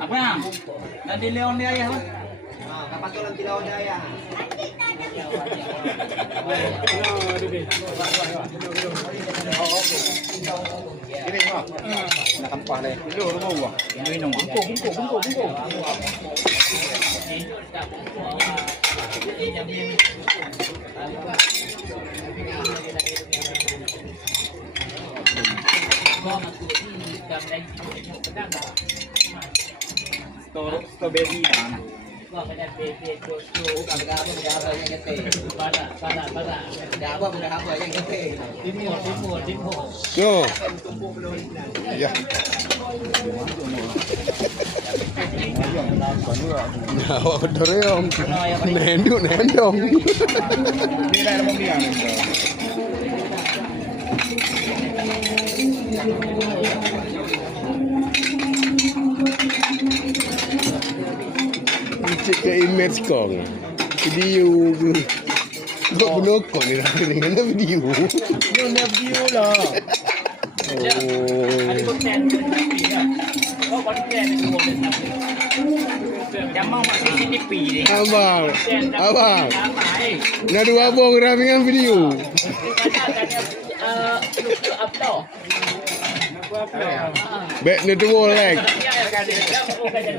Apa ya? Nanti Leon dia ya, Bang. Kapan tuh nanti lawan dia? Ini semua. Nak kampah deh. Itu rumah gua. Ini minum. Bungkuk. Strawberry mana? Wah, banyak bebek, susu, Ada apa yang gede? badak. Ada apa yang gede? Timur. Yo. Ya. Nah, doreong. Nendong. Ini dah mau biang. Cek ke image kong. Video. Kok binokong ni dengan video. Ini video lah. Ada Oh. konten oh konten itu boleh tapi yang mau masuk sini pilih Abang. ramai Nak dua abang ramingan video. upload Baik ni tu like. ya